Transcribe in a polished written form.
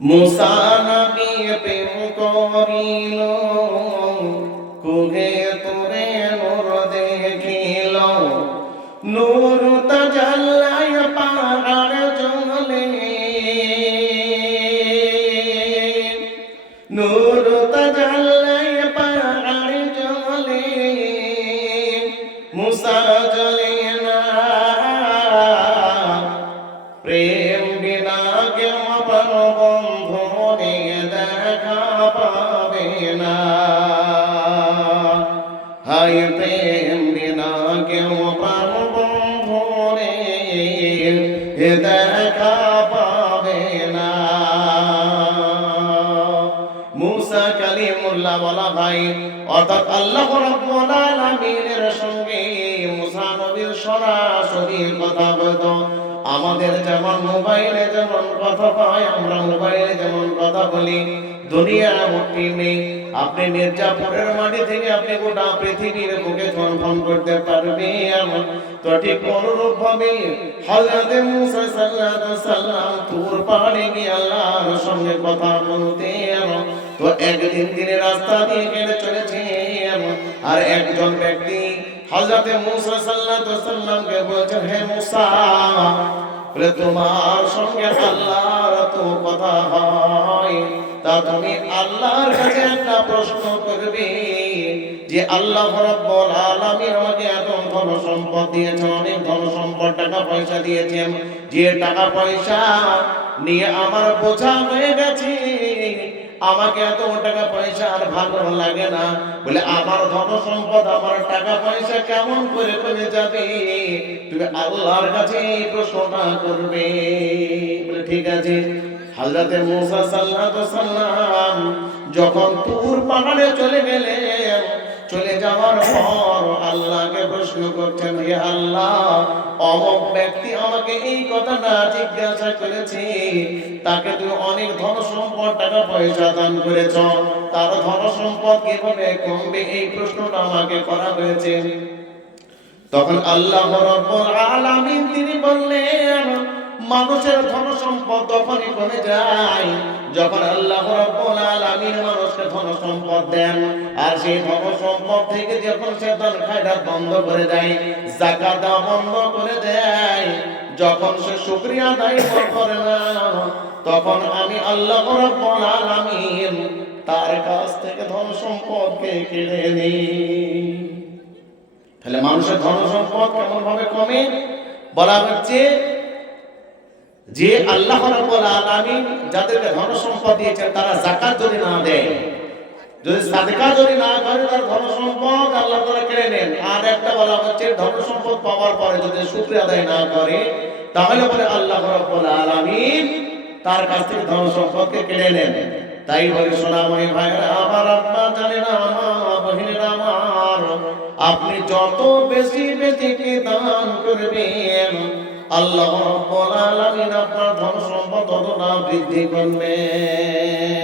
মুসা নবী প্রেম করিল, কুহে তোরে নূর দেখিল, নূর তাজাল্লায় পাহাড় জলে, নূর তাজাল্লায় পাহাড় জলে, মুসা জ্বলে না। প্রেম বিনা কেউ আপন বন্ধু নিয়ে দেখা পাবে না। হাই প্রেম বিনা কেউ আপন বন্ধু নিয়ে দেখা পাবে না। মুসা কালিমুল্লাহ বলা ভাই, অর্থাৎ আল্লাহ রাব্বুল আলামিনের সঙ্গে মুসা নবীর সরাসরি কথা বলতো। আমাদের যেমন মোবাইলে যেমন কথা হয়, আমরা মোবাইলে যেমন কথা বলি, দুনিয়া মুঠি নেই। আপনি মির্জাপুরের মাটি থেকে আপনি গোটা পৃথিবীর বুকে ফোন করতে পারবেন। তো ঠিক অনুরূপ ভাবে হযরতে মুসা সাল্লাল্লাহু আলাইহি সাল্লাম তুর পাহাড়ে গিয়ে আল্লাহর সঙ্গে কথা বলতেন। তো একদিন তিনি রাস্তা দিয়ে হেঁটে চলেছেন, আর একজন ব্যক্তি হযরতে মুসা সাল্লাল্লাহু আলাইহি সাল্লামকে বলছেন, হে মুসা, বলে তোমার সঙ্গে আল্লাহর তো কথা হয়, তা তুমি আল্লাহর কাছে একটা প্রশ্ন করবে যে আল্লাহ রাব্বুল আলামিন আমাকে এত ধন সম্পদ দিয়েছেন, অনেক ধন সম্পদ টাকা পয়সা দিয়েছেন, যে টাকা পয়সা নিয়ে আমার বোঝা হয়ে গেছে, আমাকে এত টাকা পয়সা আর ভালো লাগে না। বলে আমার ধন সম্পদ আমার টাকা পয়সা কেমন করে কমে যাবে, তুমি আল্লাহর কাছে এই প্রশ্নটা করবে। বলে ঠিক আছে। হযরতে মুসা সাল্লাল্লাহু আলাইহি সাল্লাম যখন তুর পাহাড়ে চলে গেলেন, চলে যাওয়ার পর আল্লাহকে প্রশ্ন করছেন, হে আল্লাহ, অমুক ব্যক্তি আমাকে এই কথাটা জিজ্ঞাসা করেছে, তাকে তুমি অনেক ধন সম্পদ টাকা পয়সা দান করেছ, তার ধন সম্পদ কিভাবে কমবে, এই প্রশ্নটা আমাকে করা হয়েছে। তখন আল্লাহ রাব্বুল আলামিন তিনি বললেন, মানুষের ধন সম্পদ তখনই কমে যায় যখন আল্লাহ রাব্বুল আলামিন মানুষকে ধন সম্পদ দেন, আর সেই ধন সম্পদ থেকে যখন সে দান খায়রাত বন্ধ করে দেয়, যাকাত দেওয়া বন্ধ করে দেয়, যখন সে শুকরিয়া আদায় করে না, তখন আমি আল্লাহ রাব্বুল আলামিন তার কাছ থেকে ধন সম্পদকে কেড়ে নিই। তাহলে মানুষের ধন সম্পদ কেমন ভাবে কমে বলা হচ্ছে যে আল্লাহ রাব্বুল আলামিন যাদেরকে ধন সম্পদ দিয়েছেন তারা যাকাত যদি না দেয়, যদি সাদকা যদি না করে, তার ধন সম্পদ আল্লাহ তাআলা কেড়ে নেন। আর একটা বলা হচ্ছে ধন সম্পদ পাওয়ার পরে যদি শুকরিয়া আদায় না করে, তাহলে বলে আল্লাহ রাব্বুল আলামিন তার কাছ থেকে ধন সম্পদকে কেড়ে নেন। তাই বলে সোনামণি ভাইরা আমার, আব্বা জানেন আমার, বহিনেরা আমার, আপনি যত বেশি বেশি দান করবেন, আল্লাহ রাব্বুল আলামিন আপনার ধন সম্পদ ততটা বৃদ্ধি করবেন।